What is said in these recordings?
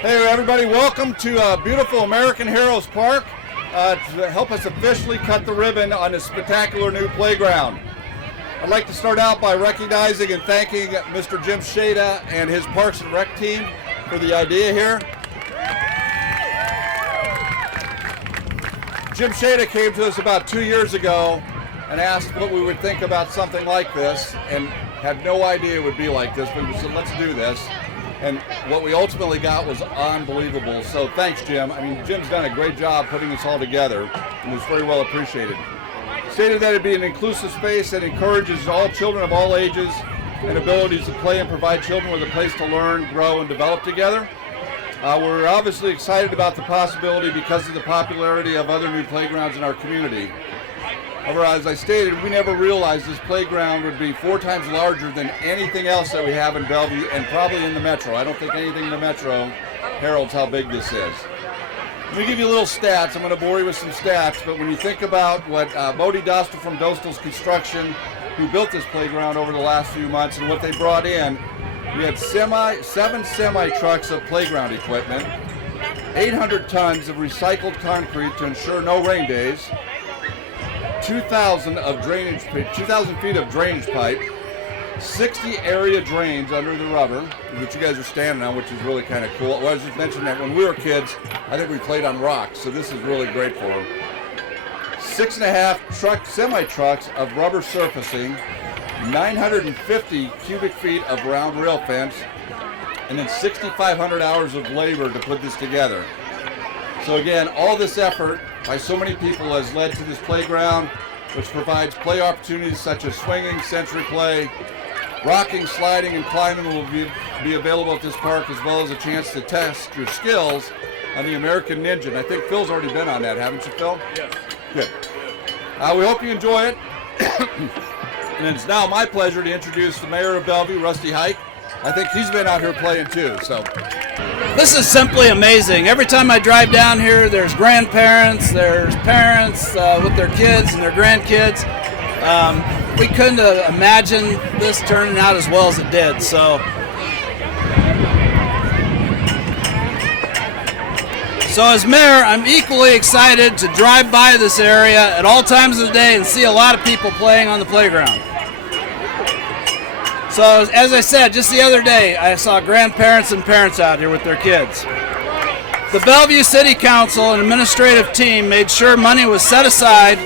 Hey everybody, welcome to beautiful American Heroes Park to help us officially cut the ribbon on this spectacular new playground. I'd like to start out by recognizing and thanking Mr. Jim Shada and his Parks and Rec team for the idea here. Jim Shada came to us about 2 years ago and asked what we would think about something like this, and had no idea it would be like this, but we said, let's do this. And what we ultimately got was unbelievable. So thanks, Jim. I mean, Jim's done a great job putting this all together, and it's very well appreciated. Stated that it'd be an inclusive space that encourages all children of all ages and abilities to play and provide children with a place to learn, grow, and develop together. We're obviously excited about the possibility because of the popularity of other new playgrounds in our community. However, as I stated, we never realized this playground would be 4 times larger than anything else that we have in Bellevue, and probably in the metro. I don't think anything in the metro heralds how big this is. Let me give you a little stats. I'm going to bore you with some stats, but when you think about what Bodie Dostal from Dostal's Construction, who built this playground over the last few months, and what they brought in, we had 7 semi-trucks of playground equipment, 800 tons of recycled concrete to ensure no rain days, 2,000 feet of drainage pipe, 60 area drains under the rubber, which you guys are standing on, which is really kind of cool. Well, I was just mentioning that when we were kids, I think we played on rocks, so this is really great for them. 6.5 semi-trucks of rubber surfacing, 950 cubic feet of round rail fence, and then 6,500 hours of labor to put this together. So again, all this effort by so many people has led to this playground, which provides play opportunities such as swinging, sensory play, rocking, sliding, and climbing will be available at this park, as well as a chance to test your skills on the American Ninja. And I think Phil's already been on that, haven't you, Phil? Yes. Good. We hope you enjoy it. And it's now my pleasure to introduce the mayor of Bellevue, Rusty Hike. I think he's been out here playing too, so. This is simply amazing. Every time I drive down here, there's grandparents, there's parents with their kids and their grandkids. We couldn't have imagined this turning out as well as it did. So as mayor, I'm equally excited to drive by this area at all times of the day and see a lot of people playing on the playground. So as I said, just the other day, I saw grandparents and parents out here with their kids. The Bellevue City Council and administrative team made sure money was set aside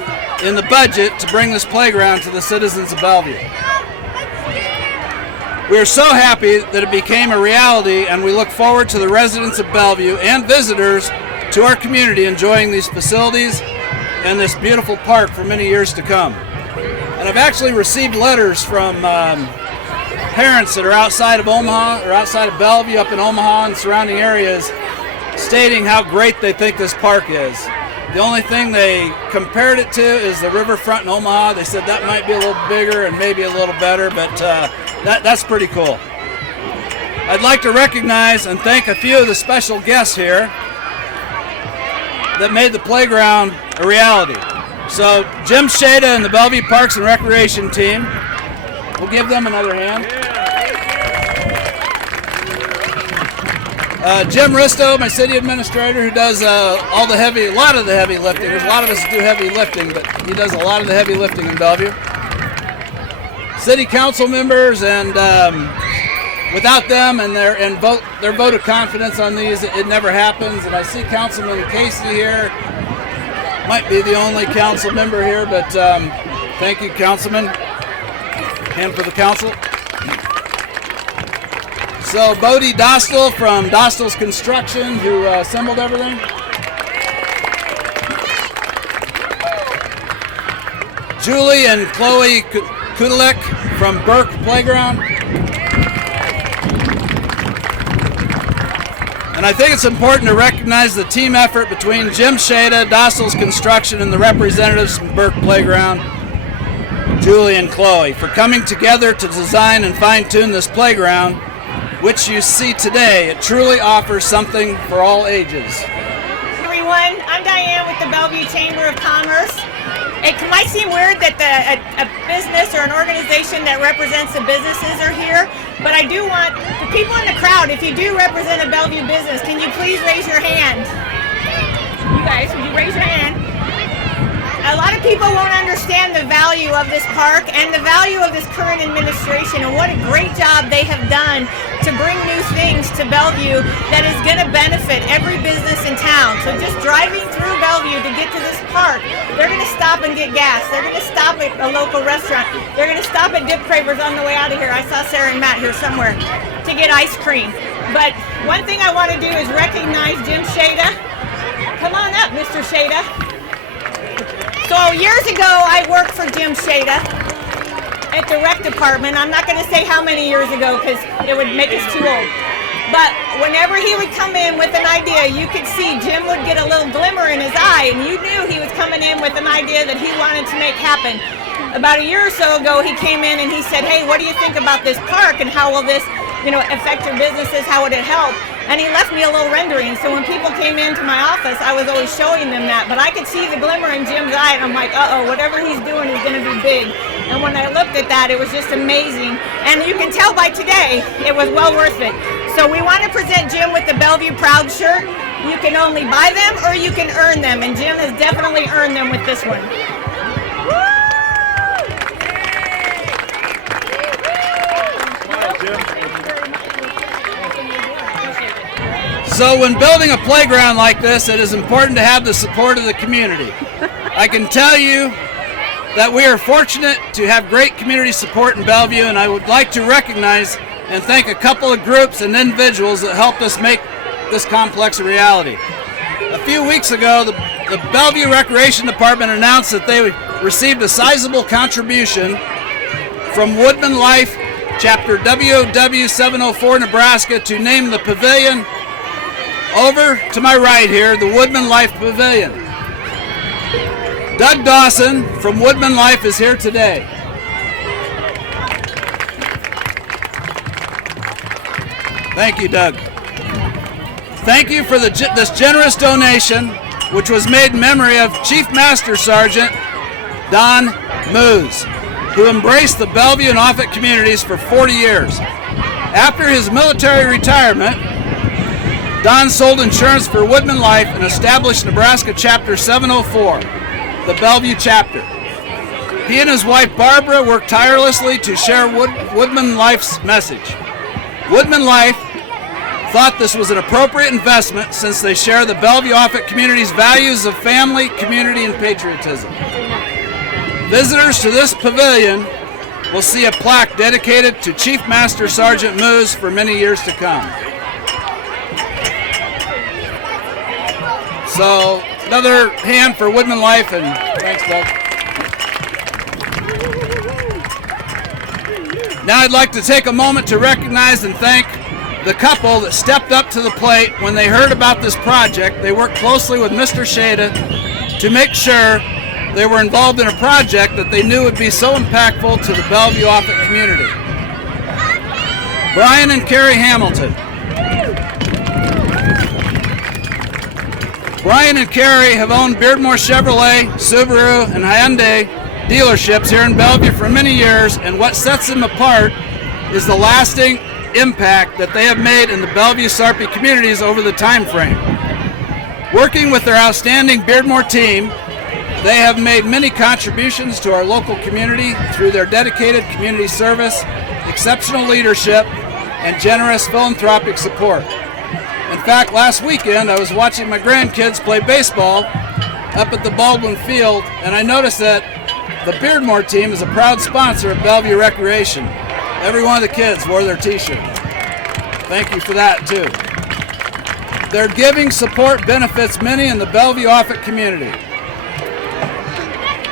in the budget to bring this playground to the citizens of Bellevue. We are so happy that it became a reality, and we look forward to the residents of Bellevue and visitors to our community enjoying these facilities and this beautiful park for many years to come. And I've actually received letters from parents that are outside of Omaha or outside of Bellevue, up in Omaha and surrounding areas, stating how great they think this park is. The only thing they compared it to is the riverfront in Omaha. They said that might be a little bigger and maybe a little better, but that's pretty cool. I'd like to recognize and thank a few of the special guests here that made the playground a reality. So Jim Shada and the Bellevue Parks and Recreation team, we'll give them another hand. Jim Risto, my city administrator, who does a lot of the heavy lifting. There's a lot of us who do heavy lifting, but he does a lot of the heavy lifting in Bellevue. City council members, and without them and their vote of confidence on these, it never happens. And I see Councilman Casey here. Might be the only council member here, but thank you, Councilman. Hand for the council. So Bodie Dostal from Dostal's Construction, who assembled everything. Julie and Chloe Kudalek from Burke Playground. And I think it's important to recognize the team effort between Jim Shada, Dostal's Construction, and the representatives from Burke Playground, Julie and Chloe, for coming together to design and fine-tune this playground, which you see today. It truly offers something for all ages. Everyone, I'm Diane with the Bellevue Chamber of Commerce, It might seem weird that a business or an organization that represents the businesses are here, but I do want the people in the crowd, if you do represent a Bellevue business, can you please raise your hand? You guys, would you raise your hand? A lot of people won't understand the value of this park and the value of this current administration and what a great job they have done to bring new things to Bellevue that is going to benefit every business in town. So just driving through Bellevue to get to this park, they're going to stop and get gas. They're going to stop at a local restaurant. They're going to stop at Dip Cravers on the way out of here. I saw Sarah and Matt here somewhere to get ice cream. But one thing I want to do is recognize Jim Shada. Come on up, Mr. Shada. So years ago, I worked for Jim Shada at the rec department. I'm not going to say how many years ago because it would make us too old. But whenever he would come in with an idea, you could see Jim would get a little glimmer in his eye, and you knew he was coming in with an idea that he wanted to make happen. About a year or so ago, he came in and he said, "Hey, what do you think about this park and how will this, affect your businesses? How would it help?" And he left me a little rendering, so when people came into my office, I was always showing them that. But I could see the glimmer in Jim's eye, and I'm like, uh-oh, whatever he's doing is going to be big. And when I looked at that, it was just amazing. And you can tell by today, it was well worth it. So we want to present Jim with the Bellevue Proud shirt. You can only buy them or you can earn them, and Jim has definitely earned them with this one. So when building a playground like this, it is important to have the support of the community. I can tell you that we are fortunate to have great community support in Bellevue, and I would like to recognize and thank a couple of groups and individuals that helped us make this complex a reality. A few weeks ago, the Bellevue Recreation Department announced that they received a sizable contribution from Woodman Life, Chapter WOW 704 Nebraska, to name the pavilion. Over to my right here, the Woodman Life Pavilion. Doug Dawson from Woodman Life is here today. Thank you, Doug. Thank you for this generous donation, which was made in memory of Chief Master Sergeant Don Moose, who embraced the Bellevue and Offutt communities for 40 years. After his military retirement, Don sold insurance for Woodman Life and established Nebraska Chapter 704, the Bellevue chapter. He and his wife Barbara worked tirelessly to share Woodman Life's message. Woodman Life thought this was an appropriate investment since they share the Bellevue-Offutt community's values of family, community, and patriotism. Visitors to this pavilion will see a plaque dedicated to Chief Master Sergeant Moose for many years to come. So, another hand for Woodman Life, and thanks, Doug. Now I'd like to take a moment to recognize and thank the couple that stepped up to the plate when they heard about this project. They worked closely with Mr. Shada to make sure they were involved in a project that they knew would be so impactful to the Bellevue-Offutt community. Brian and Carrie Hamilton. Brian and Carrie have owned Beardmore Chevrolet, Subaru, and Hyundai dealerships here in Bellevue for many years, and what sets them apart is the lasting impact that they have made in the Bellevue-Sarpy communities over the time frame. Working with their outstanding Beardmore team, they have made many contributions to our local community through their dedicated community service, exceptional leadership, and generous philanthropic support. In fact, last weekend I was watching my grandkids play baseball up at the Baldwin Field, and I noticed that the Beardmore team is a proud sponsor of Bellevue Recreation. Every one of the kids wore their t-shirt. Thank you for that, too. Their giving support benefits many in the Bellevue-Offutt community.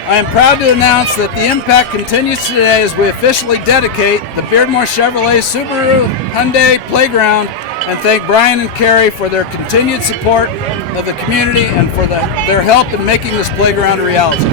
I am proud to announce that the impact continues today as we officially dedicate the Beardmore Chevrolet Subaru Hyundai Playground, and thank Brian and Carrie for their continued support of the community and for their help in making this playground a reality.